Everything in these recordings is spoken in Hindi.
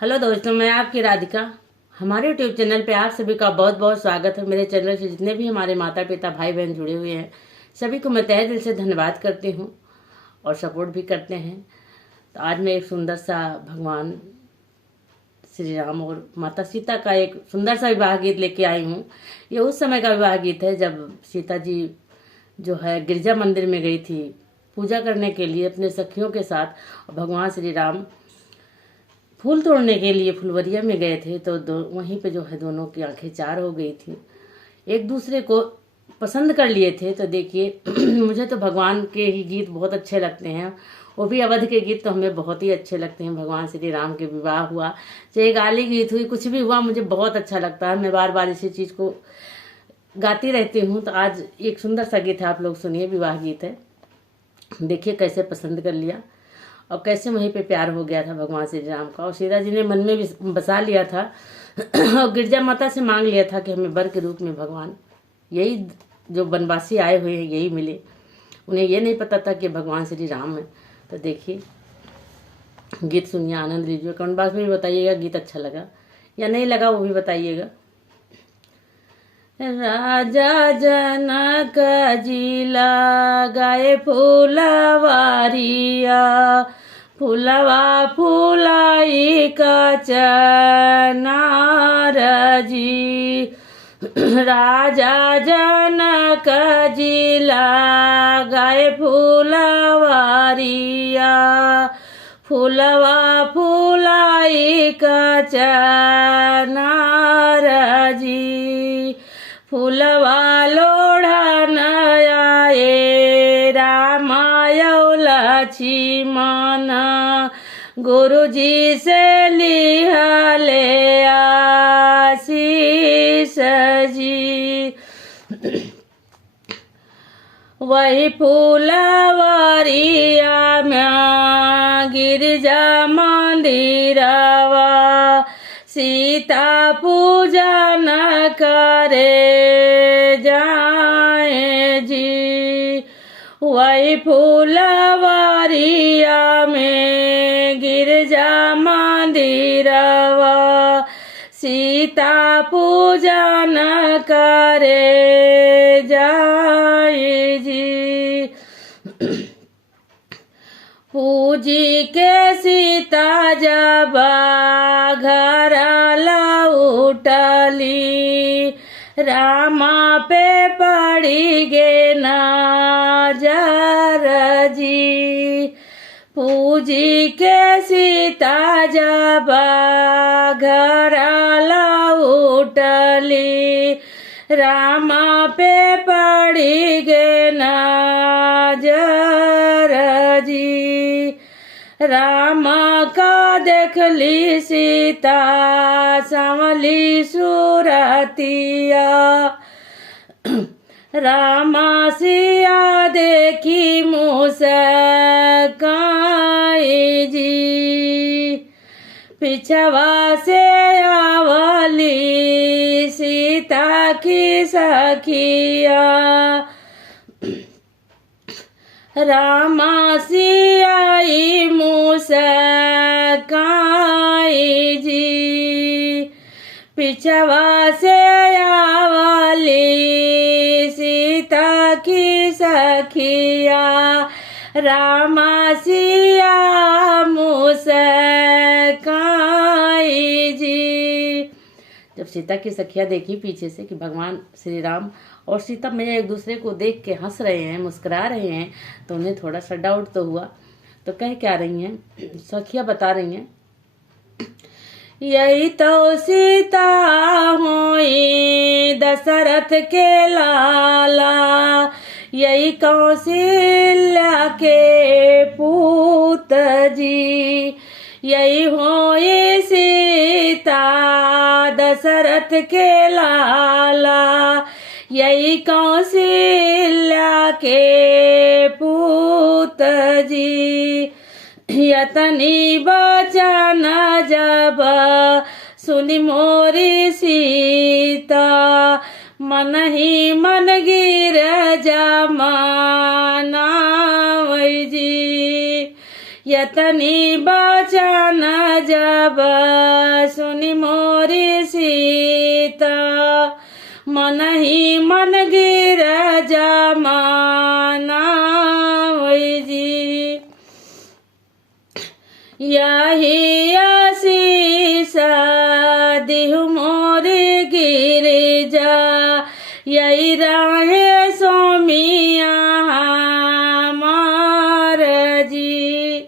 हेलो दोस्तों, मैं आपकी राधिका। हमारे यूट्यूब चैनल पे आप सभी का बहुत बहुत स्वागत है। मेरे चैनल से जितने भी हमारे माता पिता भाई बहन जुड़े हुए हैं, सभी को मैं तहे दिल से धन्यवाद करती हूँ और सपोर्ट भी करते हैं। तो आज मैं एक सुंदर सा भगवान श्री राम और माता सीता का एक सुंदर सा विवाह गीत लेके आई हूँ। ये उस समय का विवाह गीत है जब सीता जी जो है गिरजा मंदिर में गई थी पूजा करने के लिए अपने सखियों के साथ। और भगवान श्री राम फूल तोड़ने के लिए फुलवरिया में गए थे तो वहीं पे जो है दोनों की आंखें चार हो गई थी, एक दूसरे को पसंद कर लिए थे। तो देखिए मुझे तो भगवान के ही गीत बहुत अच्छे लगते हैं, वो भी अवध के गीत तो हमें बहुत ही अच्छे लगते हैं। भगवान श्री राम के विवाह हुआ, चाहे गाली गीत हुई, कुछ भी हुआ, मुझे बहुत अच्छा लगता है। मैं बार बार इसी चीज़ को गाती रहती हूँ। तो आज एक सुंदर सा गीत है, आप लोग सुनिए, विवाह गीत है। देखिए कैसे पसंद कर लिया और कैसे वहीं पे प्यार हो गया था भगवान श्री राम का। और सीता जी ने मन में भी बसा लिया था और गिरजा माता से मांग लिया था कि हमें वर के रूप में भगवान, यही जो वनवासी आए हुए हैं यही मिले। उन्हें ये नहीं पता था कि भगवान श्री राम है। तो देखिए गीत सुनिए, आनंद लीजिए। कमेंट बॉक्स में भी बताइएगा गीत अच्छा लगा या नहीं लगा, वो भी बताइएगा। राजा जनक जी लगाए फूलवारिया, फूलवा फूलाई का चनार जी। राजा जनक जी लगाए फूलवारिया, फूलवा फूलाई का चनार जी। फूलवा लोढ़ा नयाए रामायौ लक्ष्मण, गुरु जी से लिहले आशीष जी। वही फूलवरिया में गिरजा मंदिरवा, सीता पूजा न करे जाए जी। वही फूलवरिया में गिरजा मंदिरवा, सीता पूजा न करे जाए जी। पूजी के सीता जब घर लौटली, रामा पे पड़ी गे नजर जी। पूजी के सीता जब घर लौटली, रामा पे पड़ी गे नजर जी। राम का देखली सीता संवली सूरतिया, रामा सिया देखी मुस्काई जी। पिछवा से आवली सीता की सखिया, रामा सियाई मुस्काई जी। पिछवा से आवली सीता की सखिया, रामा सिया मुस्काई जी। जब सीता की सखिया देखी पीछे से कि भगवान श्री राम और सीता मैया एक दूसरे को देख के हंस रहे हैं, मुस्कुरा रहे हैं, तो उन्हें थोड़ा सा डाउट तो हुआ। तो कह क्या रही हैं सखिया, बता रही हैं, यही तो सीता होई दशरथ के लाला, यही कौशल्या के पूत जी। यही होई सीता दशरथ के लाला, यही कौशल्या के पूत जी। यतनी बचन जब सुनि मोरी सीता, मन ही मन गिर जमाना जी। यतनी बचन जब सुनी मोरी सीता, मन ही मन गिर जमाना वही जी। यही आशीष दिहु मोरी गिरिजा, यही रहे सोमिया हमार जी।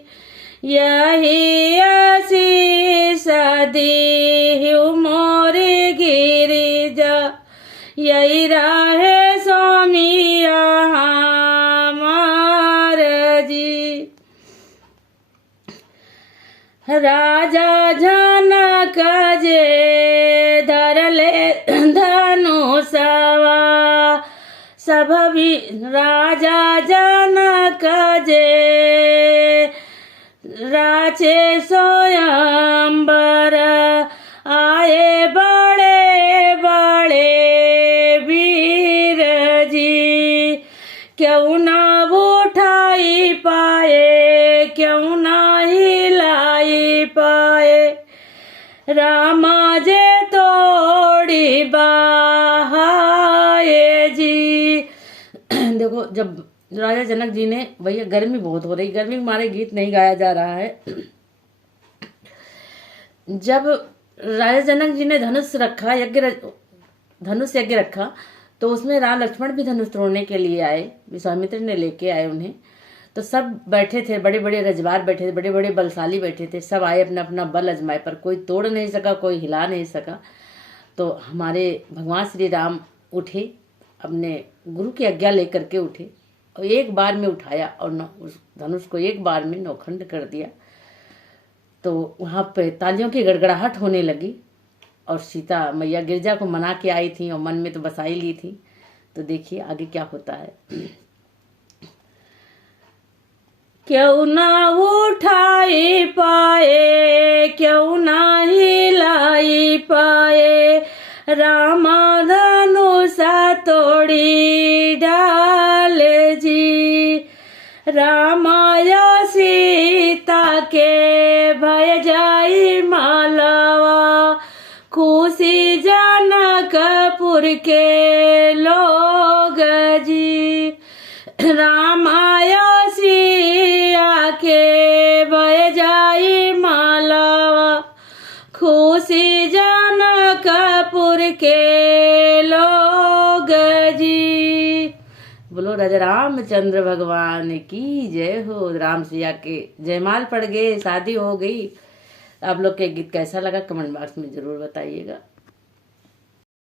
यही आशीष दिहु मोरी गिरिजा, यही रहे सोमिया हमार जी। राजा जनक जे धरले धनुषवा, सब भी राजा जनक जे राचे स्वयंवर, आए बड़े बड़े वीर जी। क्यों ना उठाई पाए, क्यों ना हिलाई पाए, रामा जे तोड़ी बहाए जी। देखो, जब राजा जनक जी ने, भैया गर्मी बहुत हो रही, गर्मी के मारे गीत नहीं गाया जा रहा है। जब राजा जनक जी ने धनुष यज्ञ रखा तो उसमें राम लक्ष्मण भी धनुष तोड़ने के लिए आए, विश्वामित्र ने लेके आए उन्हें। तो सब बैठे थे, बड़े बड़े रजवार बैठे थे, बड़े बड़े बलशाली बैठे थे, सब आए अपना अपना बल अजमाए, पर कोई तोड़ नहीं सका, कोई हिला नहीं सका। तो हमारे भगवान श्री राम उठे, अपने गुरु की आज्ञा लेकर के उठे और एक बार में उठाया और उस धनुष को एक बार में नौखंड कर दिया। तो वहाँ पे तालियों की गड़गड़ाहट होने लगी और सीता मैया गिरजा को मना के आई थी और मन में तो बसाई ली थी। तो देखिए आगे क्या होता है। क्यों ना उठाई पाए, क्यों ना हिलाई पाए, रामा धनुष तोड़ी डाल जी। रामाया सीता के भय जाई मालवा, खुशी जनकपुर के लोग जी। रामाया सिया के भय जाई मालवा, खुशी जनकपुर के लोग जी। बोलो राजा रामचंद्र भगवान की जय हो। राम सिया के जयमाल पड़ गए, शादी हो गई। आप लोग के गीत कैसा लगा कमेंट बॉक्स में जरूर बताइएगा।